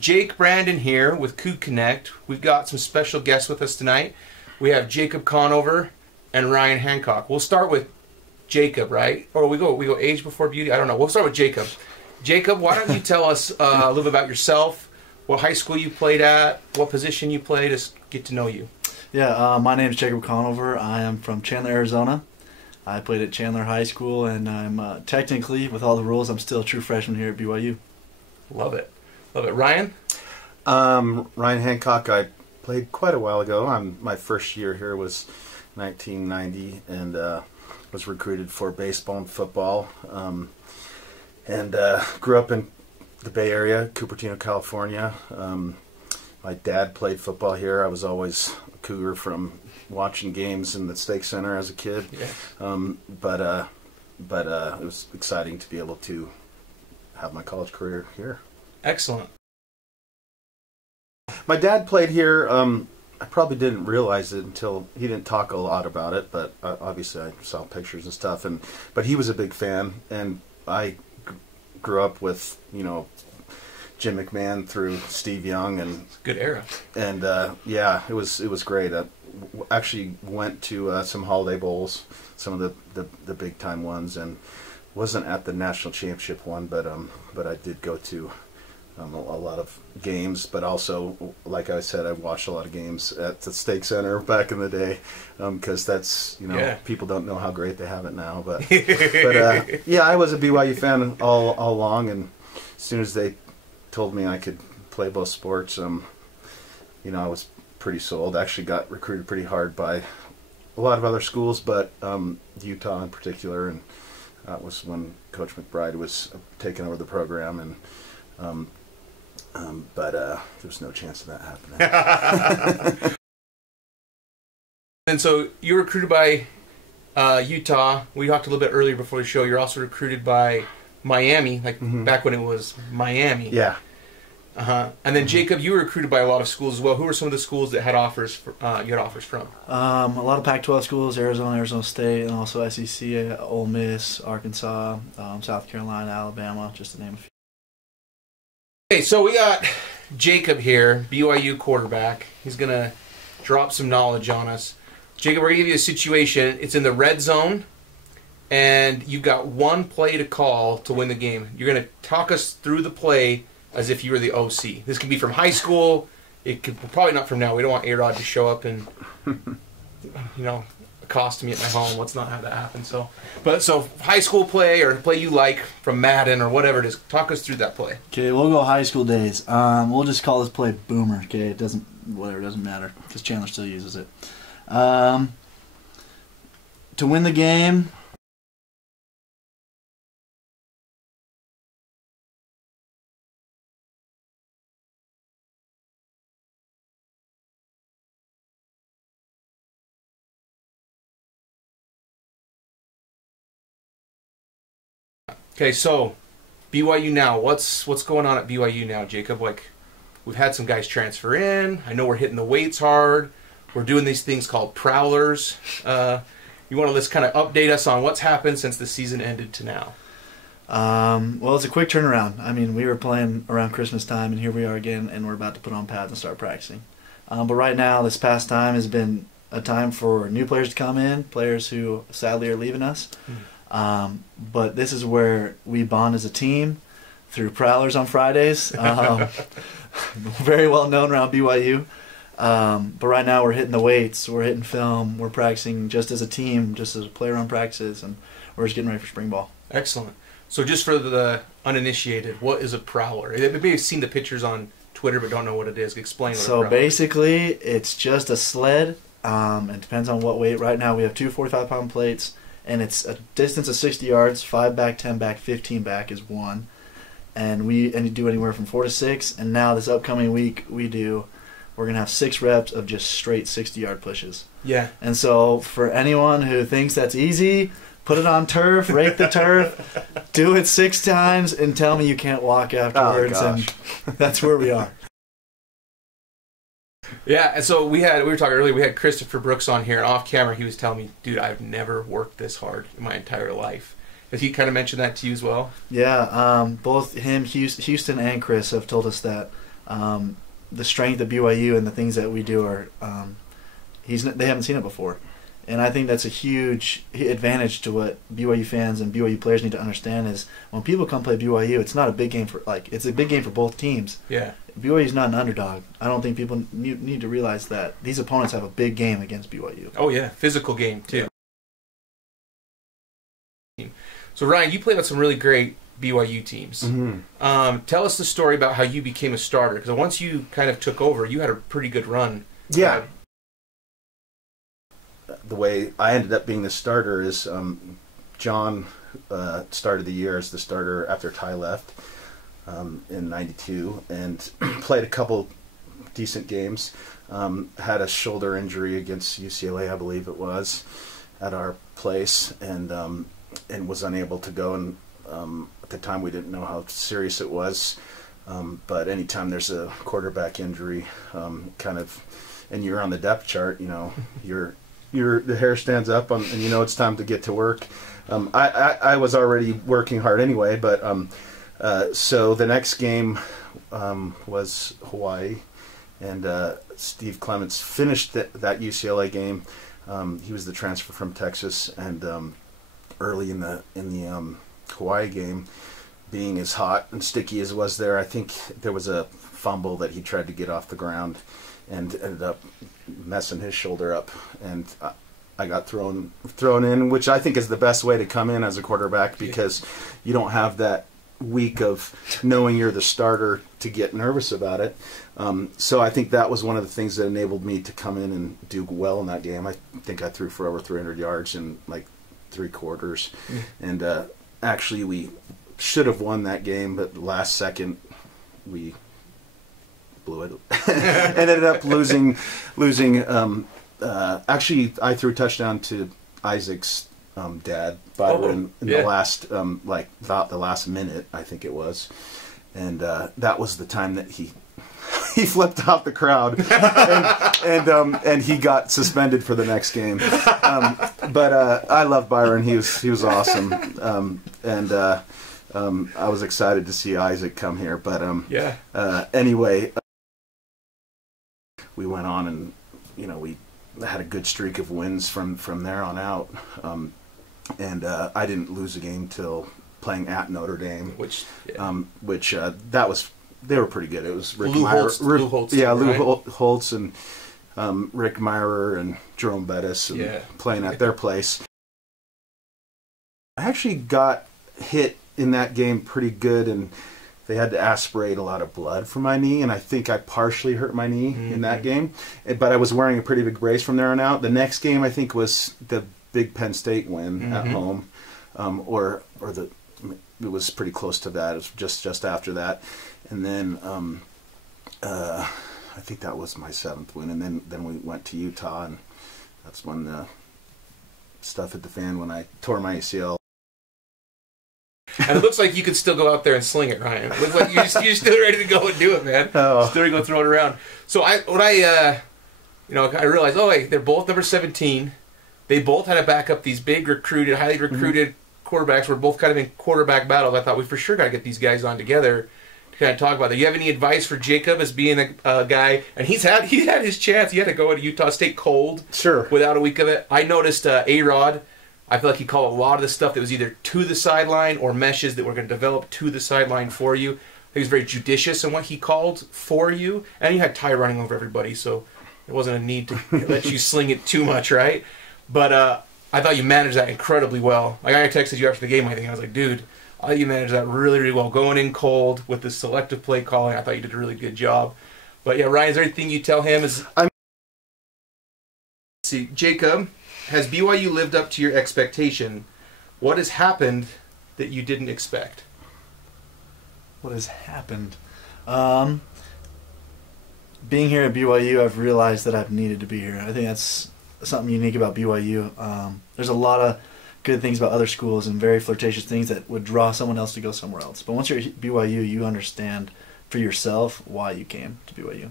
Jake Brandon here with Coug Connect. We've got some special guests with us tonight. We have Jacob Conover and Ryan Hancock. We'll start with Jacob, right? Or we go age before beauty? I don't know. We'll start with Jacob. Jacob, why don't you tell us a little bit about yourself, what high school you played at, what position you played, just get to know you. Yeah, my name is Jacob Conover. I am from Chandler, Arizona. I played at Chandler High School, and I'm technically, with all the rules, I'm still a true freshman here at BYU. Love it. Love it. Ryan? Ryan Hancock, I played quite a while ago. My first year here was 1990, and was recruited for baseball and football. And grew up in the Bay Area, Cupertino, California. My dad played football here. I was always a Cougar from watching games in the Stake Center as a kid. Yeah. But it was exciting to be able to have my college career here. Excellent. My dad played here. I probably didn't realize it until he didn't talk a lot about it, but obviously I saw pictures and stuff. But he was a big fan, and I grew up with, Jim McMahon through Steve Young, and good era. And yeah, it was great. I actually went to some holiday bowls, some of the big time ones, and wasn't at the national championship one, but I did go to a lot of games. But also, like I said, I watched a lot of games at the Stake Center back in the day, because that's people don't know how great they have it now. But yeah, I was a BYU fan all along, and as soon as they told me I could play both sports, I was pretty sold. I actually got recruited pretty hard by a lot of other schools, but Utah in particular, and that was when Coach McBride was taking over the program, and but there was no chance of that happening. And so you were recruited by Utah. We talked a little bit earlier before the show. You're also recruited by Miami, back when it was Miami. Yeah. And then Jacob, you were recruited by a lot of schools as well. Who were some of the schools that had offers? You had offers from? A lot of Pac-12 schools: Arizona State, and also SEC, Ole Miss, Arkansas, South Carolina, Alabama, just to name a few. Okay, so we got Jacob here, BYU quarterback. He's gonna drop some knowledge on us. Jacob, we're gonna give you a situation. It's in the red zone, and you've got one play to call to win the game. You're gonna talk us through the play as if you were the OC. This can be from high school. It could probably not from now. We don't want A-Rod to show up and accost me at my home. Let's not have that happen. So high school play or play you like from Madden or whatever it is. Talk us through that play. Okay, we'll go high school days. We'll just call this play Boomer. Okay, it doesn't matter because Chandler still uses it. To win the game. Okay, so BYU now. What's going on at BYU now, Jacob? Like, we've had some guys transfer in. I know we're hitting the weights hard. We're doing these things called prowlers. You want to just kind of update us on what's happened since the season ended to now? Well, it's a quick turnaround. I mean, we were playing around Christmas time, and here we are again, and we're about to put on pads and start practicing. But right now, this past time has been a time for new players to come in, players who sadly are leaving us. But this is where we bond as a team through prowlers on Fridays. Very well known around BYU. But right now we're hitting the weights, we're hitting film, we're practicing just as a team, just as a player on practices, and we're just getting ready for spring ball. Excellent. So just for the uninitiated, what is a prowler? Maybe you've seen the pictures on Twitter but don't know what it is. Explain what a prowler is. So basically, it's just a sled. It depends on what weight. Right now we have two 45-pound plates, and it's a distance of 60 yards, 5 back, 10 back, 15 back is one. And you do anywhere from 4 to 6. And now this upcoming week we're going to have 6 reps of just straight 60-yard pushes. Yeah. And so for anyone who thinks that's easy, put it on turf, rake the turf, do it 6 times, and tell me you can't walk afterwards. Oh, and that's where we are. Yeah, and so we were talking earlier, we had Christopher Brooks on here, and off camera he was telling me, dude, I've never worked this hard in my entire life. Has he kind of mentioned that to you as well? Yeah, both him, Houston, and Chris have told us that the strength of BYU and the things that we do are they haven't seen it before, and I think that's a huge advantage to what BYU fans and BYU players need to understand is when people come play BYU, it's not a big game it's a big game for both teams. Yeah, BYU is not an underdog. I don't think people need to realize that these opponents have a big game against BYU. Oh yeah, physical game too. Yeah. So Ryan, you played with some really great BYU teams. Mm-hmm. Tell us the story about how you became a starter, because once you kind of took over, you had a pretty good run. Yeah. The way I ended up being the starter is John started the year as the starter after Ty left in '92 and played a couple decent games. Had a shoulder injury against UCLA, I believe it was, at our place, and was unable to go. And at the time, we didn't know how serious it was. But anytime there's a quarterback injury, and you're on the depth chart, the hair stands up, and it's time to get to work. I was already working hard anyway, but so the next game was Hawaii, and Steve Clements finished that UCLA game. He was the transfer from Texas, and early in the Hawaii game, being as hot and sticky as was there, I think there was a fumble that he tried to get off the ground and ended up messing his shoulder up, and I got thrown in, which I think is the best way to come in as a quarterback, because you don't have that week of knowing you're the starter to get nervous about it. So I think that was one of the things that enabled me to come in and do well in that game. I think I threw for over 300 yards in like 3 quarters. And actually we should have won that game, but last second we blew it and ended up losing. Actually, I threw a touchdown to Isaac's dad, Byron, in the last, about the last minute, I think it was. And that was the time that he flipped off the crowd, and he got suspended for the next game. But I love Byron. He was awesome. I was excited to see Isaac come here. But anyway, we went on, and we had a good streak of wins from there on out. I didn't lose a game till playing at Notre Dame, which that was, they were pretty good. It was Lou Holtz, Lou Holtz and Rick Myrer and Jerome Bettis playing at their place. I actually got hit in that game pretty good, and they had to aspirate a lot of blood from my knee, and I think I partially hurt my knee in that game. But I was wearing a pretty big brace from there on out. The next game, I think, was the big Penn State win at home, it was pretty close to that. It was just after that, and then I think that was my 7th win, and then we went to Utah, and that's when the stuff hit the fan when I tore my ACL. And it looks like you could still go out there and sling it, Ryan. It looks like you're still ready to go and do it, man. Oh. Still ready to go throw it around. So I realized, wait, they're both number 17. They both had to back up these big highly recruited quarterbacks. We're both kind of in quarterback battles. I thought we for sure got to get these guys on together to kind of talk about that. You have any advice for Jacob as being a guy? And he had his chance. He had to go into Utah State cold. Sure. Without a week of it. I noticed A-Rod. I feel like he called a lot of the stuff that was either to the sideline or meshes that were going to develop to the sideline for you. He was very judicious in what he called for you. And you had Ty running over everybody, so there wasn't a need to let you sling it too much, right? But I thought you managed that incredibly well. Like, I texted you after the game, I was like, dude, I thought you managed that really, really well. Going in cold with the selective play calling, I thought you did a really good job. But yeah, Ryan, is there anything you tell him? See, Jacob, has BYU lived up to your expectation? What has happened that you didn't expect? What has happened? Being here at BYU, I've realized that I've needed to be here. I think that's something unique about BYU. There's a lot of good things about other schools and very flirtatious things that would draw someone else to go somewhere else. But once you're at BYU, you understand for yourself why you came to BYU.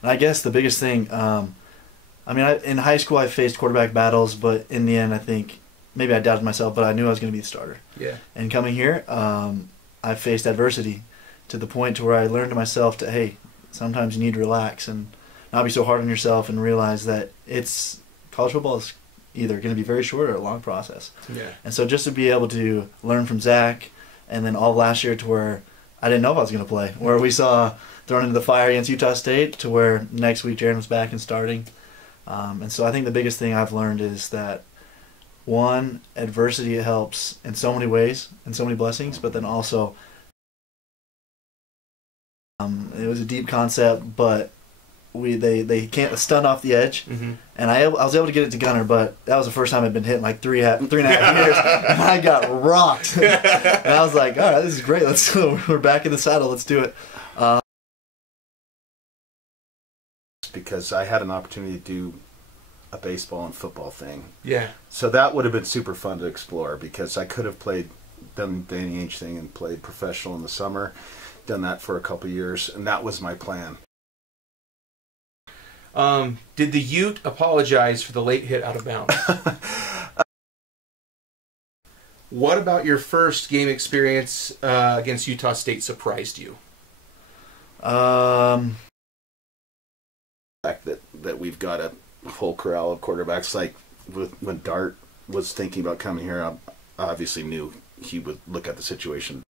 And I guess the biggest thing, in high school I faced quarterback battles, but in the end I think maybe I doubted myself, but I knew I was going to be the starter. Yeah. And coming here, I faced adversity to the point to where I learned to myself to, hey, sometimes you need to relax and not be so hard on yourself and realize that college football is either going to be very short or a long process. Yeah. And so just to be able to learn from Zach and then all of last year to where I didn't know if I was going to play, where we saw thrown into the fire against Utah State to where next week Jaron was back and starting. And so I think the biggest thing I've learned is that, one, adversity helps in so many ways and so many blessings, but then also it was a deep concept, but they can't stun off the edge, and I was able to get it to Gunner, but that was the first time I'd been hit in like 3.5 years, and I got rocked. And I was like, all right, this is great. We're back in the saddle. Let's do it. Because I had an opportunity to do a baseball and football thing. Yeah. So that would have been super fun to explore, because I could have done the day and age thing and played professional in the summer, done that for a couple of years, and that was my plan. Did the Ute apologize for the late hit out of bounds? What about your first game experience against Utah State surprised you? The fact that we've got a whole corral of quarterbacks. Like when Dart was thinking about coming here, I obviously knew he would look at the situation.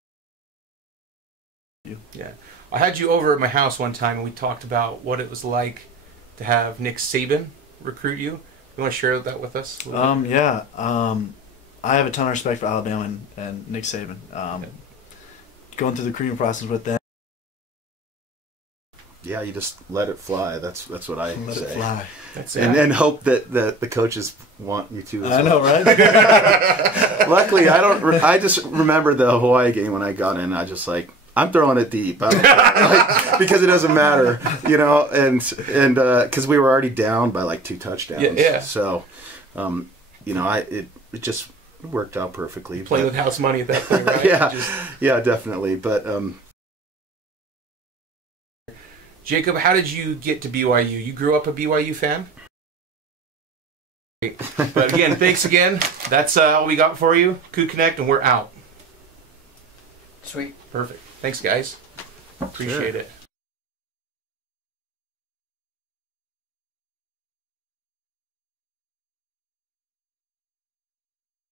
Yeah. I had you over at my house one time and we talked about what it was like to have Nick Saban recruit you. You want to share that with us? Yeah. I have a ton of respect for Alabama and Nick Saban. Going through the recruiting process with them. Yeah, you just let it fly. That's what I Let say. it fly. That's it. And hope that the coaches want you to. I know, right? Luckily, I just remember the Hawaii game when I got in. I just like, I'm throwing it deep, because it doesn't matter, and because we were already down by like 2 touchdowns. Yeah. So, it just worked out perfectly. Playing with house money at that point, right? Yeah, definitely. But Jacob, how did you get to BYU? You grew up a BYU fan? But again, thanks again. That's all we got for you. Coup Connect, and we're out. Sweet. Perfect. Thanks, guys. Appreciate it.